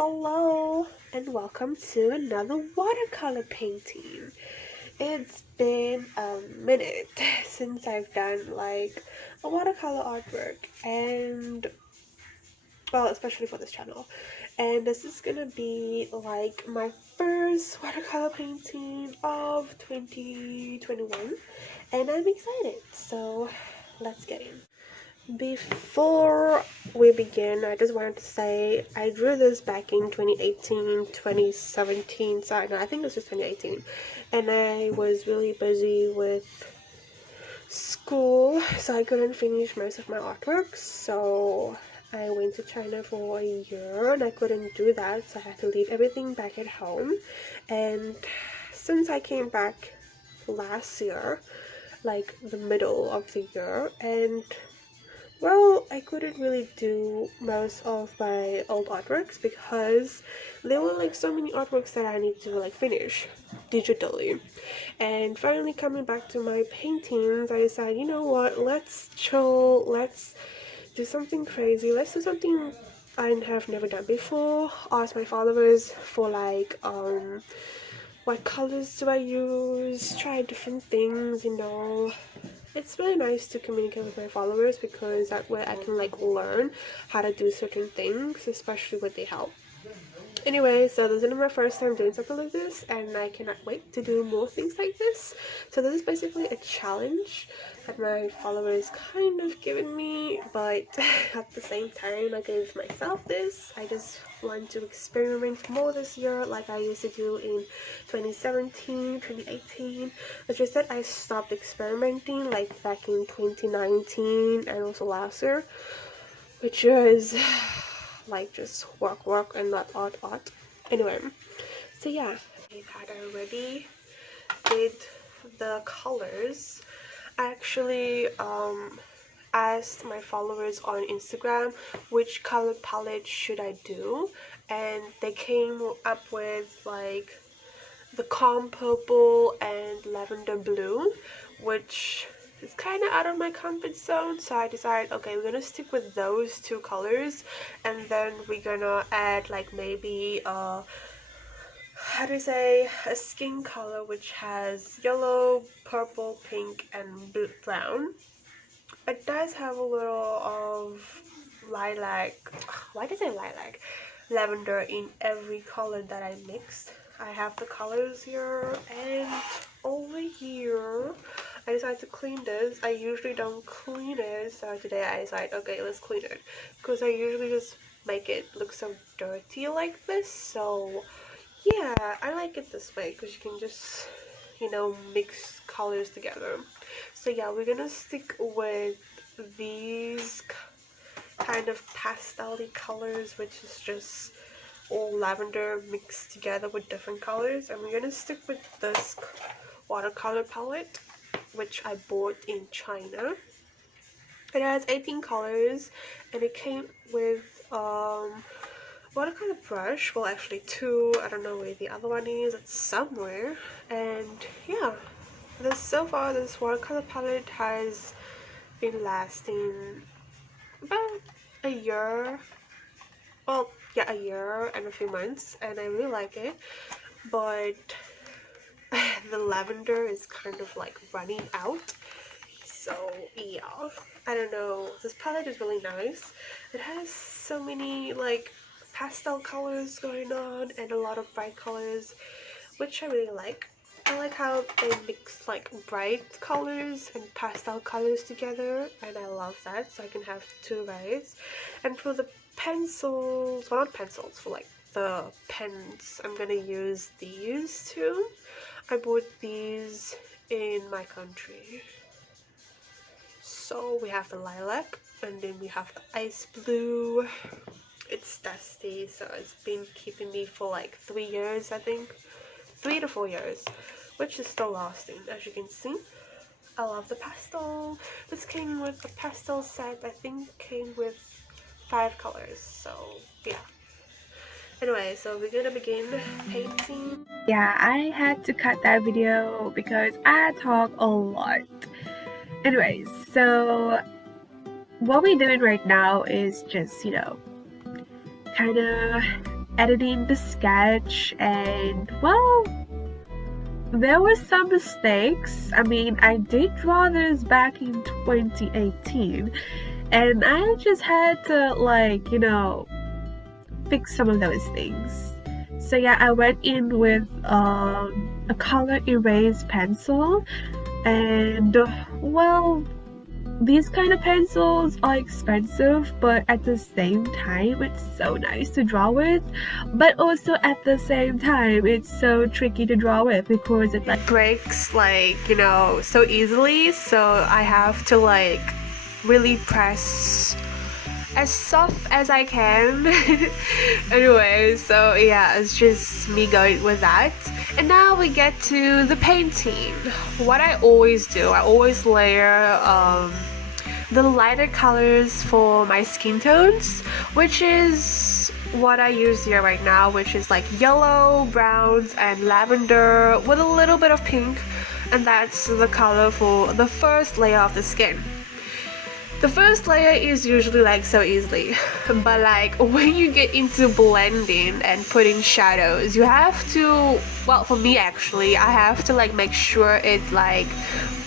Hello and welcome to another watercolor painting. It's been a minute since I've done like a watercolor artwork, and well, especially for this channel. And this is gonna be like my first watercolor painting of 2021, and I'm excited. So let's get in. Before we begin, I just wanted to say I drew this back in 2018, 2017, sorry, no, I think this was 2018, and I was really busy with school, so I couldn't finish most of my artwork, so I went to China for a year, and I couldn't do that, so I had to leave everything back at home, and since I came back last year, like the middle of the year, and well, I couldn't really do most of my old artworks because there were like so many artworks that I need to like finish digitally. And finally coming back to my paintings, I decided, you know what, let's chill, let's do something crazy, let's do something I have never done before. Ask my followers for like what colors do I use, try different things, it's really nice to communicate with my followers because that way I can like learn how to do certain things, especially with the help. Anyway, so this is my first time doing something like this, and I cannot wait to do more things like this. So this is basically a challenge that my followers kind of given me, but at the same time I gave myself this. I just want to experiment more this year like I used to do in 2017, 2018. It's just that I stopped experimenting like back in 2019 and also last year, which was like just work and not art. Anyway, so yeah, I had already did the colors. I actually asked my followers on Instagram which color palette should I do, and they came up with like the calm purple and lavender blue, which is kind of out of my comfort zone, so I decided, okay, we're gonna stick with those two colors, and then we're gonna add like maybe how do you say, a skin color which has yellow, purple, pink, and brown. It does have a little of lilac, why did I say lilac? Lavender in every color that I mixed. I have the colors here, and over here I decided to clean this. I usually don't clean it, so today I decided, okay, let's clean it, because I usually just make it look so dirty like this. So yeah, I like it this way because you can just, mix colors together. So yeah, we're gonna stick with these kind of pastel-y colors, which is just all lavender mixed together with different colors, and we're gonna stick with this watercolor palette which I bought in China. It has 18 colors, and it came with watercolor brush, well actually two, I don't know where the other one is, it's somewhere. And yeah, so far this watercolor palette has been lasting about a year, well yeah, a year and a few months, and I really like it, but the lavender is kind of like running out. So yeah, I don't know, this palette is really nice. It has so many like pastel colors going on and a lot of bright colors, which I really like. I like how they mix like bright colors and pastel colors together, and I love that, so I can have two varieties. And for the pencils, well not pencils, for like the pens, I'm gonna use these two. I bought these in my country. So we have the lilac, and then we have the ice blue. It's dusty, so it's been keeping me for like 3 years, I think. 3 to 4 years, which is still lasting, as you can see. I love the pastel. This came with a pastel set, I think came with 5 colors, so yeah. Anyway, so we're gonna begin painting. Yeah, I had to cut that video because I talk a lot. Anyways, so what we're doing right now is just, kind of editing the sketch, and well, there were some mistakes. I mean, I did draw this back in 2018, and I just had to, like, fix some of those things. So yeah, I went in with a color erase pencil, and well, these kind of pencils are expensive, but at the same time it's so nice to draw with, but also at the same time it's so tricky to draw with because it like breaks, like, so easily. So I have to like really press as soft as I can. Anyway, so yeah, it's just me going with that. And now we get to the painting. What I always do, I always layer the lighter colors for my skin tones, which is what I use here right now, which is like yellow, browns, and lavender with a little bit of pink, and that's the color for the first layer of the skin. The first layer is usually like so easily, but like when you get into blending and putting shadows, you have to, well, for me actually, I have to like make sure it like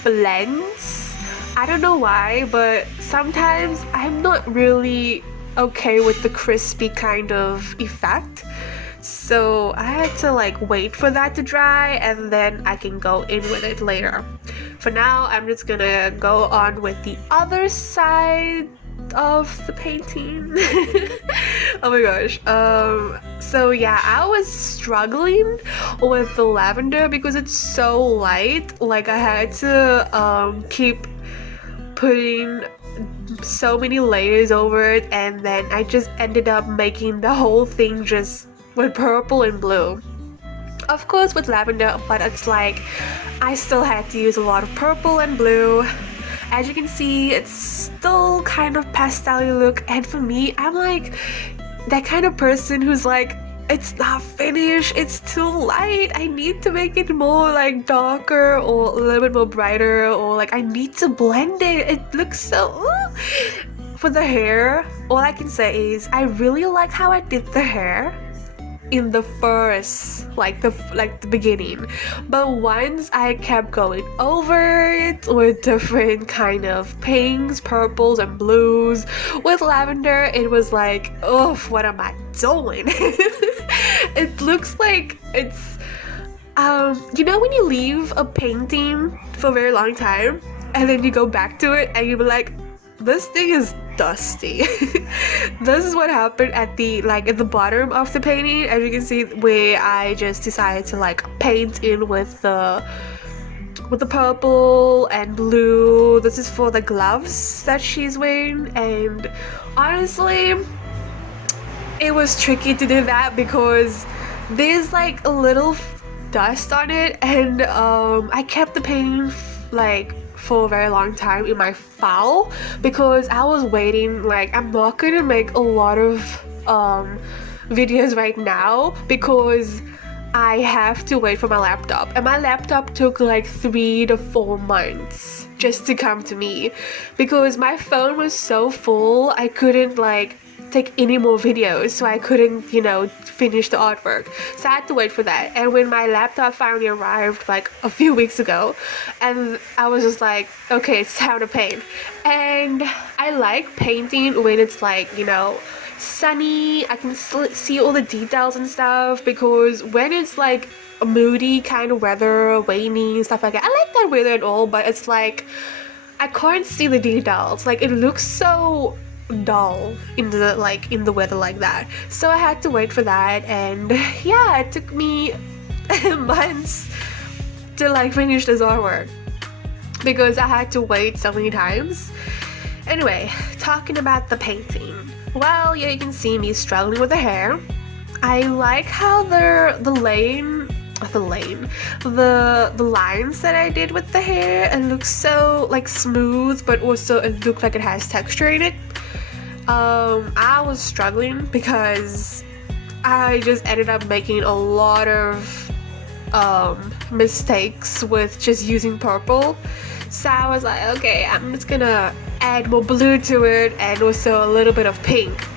blends. I don't know why, but sometimes I'm not really okay with the crispy kind of effect. So I had to like wait for that to dry, and then I can go in with it later. For now, I'm just gonna go on with the other side of the painting. Oh my gosh. So yeah, I was struggling with the lavender because it's so light. Like I had to keep putting so many layers over it, and then I just ended up making the whole thing just with purple and blue. Of course with lavender, but it's like I still had to use a lot of purple and blue. As you can see, it's still kind of pastel-y look, and for me, I'm like that kind of person who's like, it's not finished, it's too light, I need to make it more like darker or a little bit more brighter, or like I need to blend it. It looks so For the hair, all I can say is I really like how I did the hair in the first, like the beginning, but once I kept going over it with different kind of pinks, purples, and blues with lavender, it was like, oh, what am I doing? It looks like it's when you leave a painting for a very long time and then you go back to it and you be like, this thing is dusty. This is what happened at the bottom of the painting, as you can see, where I just decided to like paint in with the purple and blue. This is for the gloves that she's wearing, and honestly it was tricky to do that because there's like a little dust on it, and I kept the painting like for a very long time in my file because I was waiting. Like, I'm not gonna make a lot of videos right now because I have to wait for my laptop, and my laptop took like 3 to 4 months just to come to me because my phone was so full. I couldn't like take any more videos, so I couldn't finish the artwork, so I had to wait for that. And when my laptop finally arrived like a few weeks ago, and I was just like, okay, it's time to paint. And I like painting when it's like sunny, I can see all the details and stuff, because when it's like a moody kind of weather, rainy, stuff like that, I like that weather and all, but it's like I can't see the details. Like, it looks so dull in the weather like that, so I had to wait for that. And yeah, it took me months to like finish this artwork because I had to wait so many times. Anyway, talking about the painting, well, yeah, you can see me struggling with the hair. I like how the lines that I did with the hair, it looks so like smooth, but also it looks like it has texture in it. I was struggling because I just ended up making a lot of mistakes with just using purple. So I was like, okay, I'm just gonna add more blue to it and also a little bit of pink.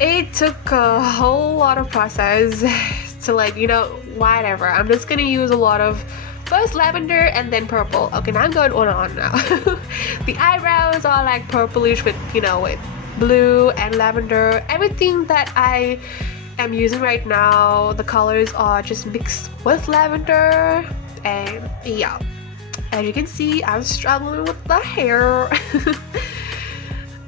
It took a whole lot of process to like, you know, whatever. I'm just gonna use a lot of first lavender and then purple. Okay, now I'm going on now. The eyebrows are like purplish with, you know, with blue and lavender. Everything that I am using right now, the colors are just mixed with lavender. And yeah, as you can see, I'm struggling with the hair.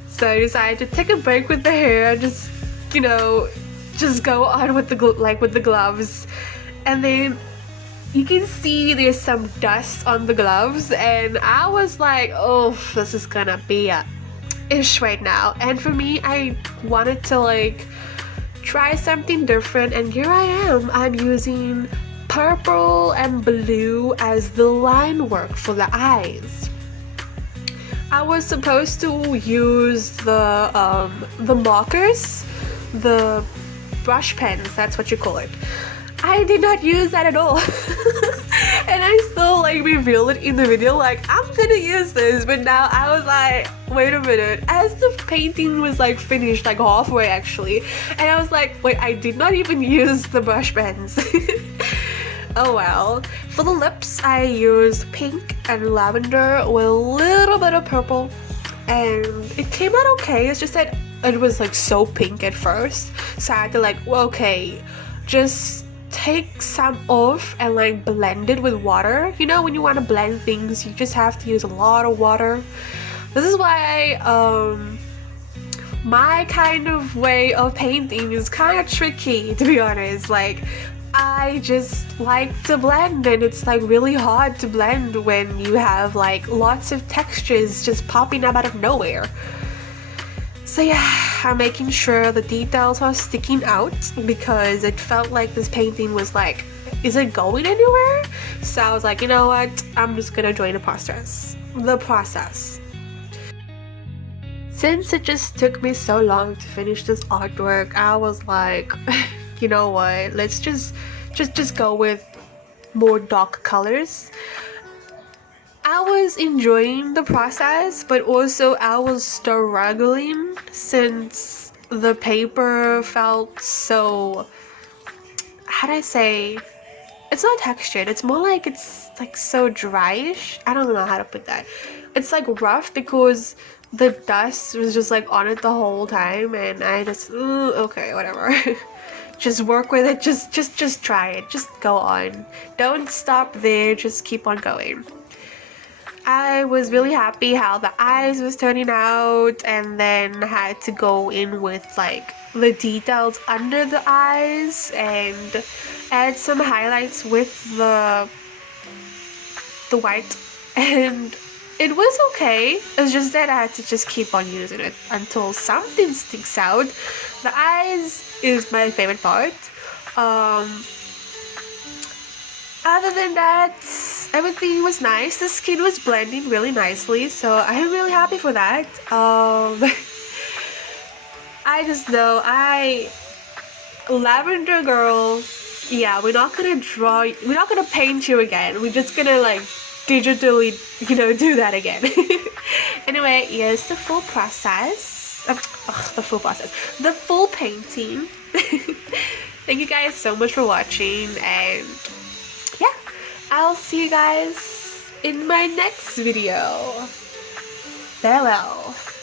So I decided to take a break with the hair and just, you know, just go on with the with the gloves. And then you can see there's some dust on the gloves, and I was like, oh, this is gonna be a ish right now. And for me, I wanted to like try something different, and here I am. I'm using purple and blue as the line work for the eyes. I was supposed to use the markers, the brush pens, that's what you call it. I did not use that at all. And I still like revealed it in the video like I'm gonna use this, but now I was like, wait a minute, as the painting was like finished, like halfway actually, and I was like, wait, I did not even use the brush pens. Oh well. For the lips, I used pink and lavender with a little bit of purple, and it came out okay. It's just that it was like so pink at first, so I had to like, okay, just take some off and like blend it with water. You know, when you want to blend things, you just have to use a lot of water. This is why my kind of way of painting is kind of tricky, to be honest. Like, I just like to blend, and it's like really hard to blend when you have like lots of textures just popping up out of nowhere. So yeah, I'm making sure the details are sticking out because it felt like this painting was like, is it going anywhere? So I was like, you know what, I'm just gonna join the process. Since it just took me so long to finish this artwork, I was like, you know what, let's just go with more dark colors. I was enjoying the process, but also I was struggling since the paper felt so, how do I say, it's not textured, it's more like it's like so dryish. I don't know how to put that. It's like rough because the dust was just like on it the whole time, and I just, okay, whatever. Just work with it, just try it, just go on. Don't stop there, just keep on going. I was really happy how the eyes was turning out, and then had to go in with like the details under the eyes and add some highlights with the white, and it was okay. It's just that I had to just keep on using it until something sticks out. The eyes is my favorite part. Other than that, everything was nice. The skin was blending really nicely, so I am really happy for that. I just know, Lavender girl, yeah, we're not gonna paint you again. We're just gonna like digitally, you know, do that again. Anyway, here's the full process. The full painting. Thank you guys so much for watching, and yeah, I'll see you guys in my next video. Farewell.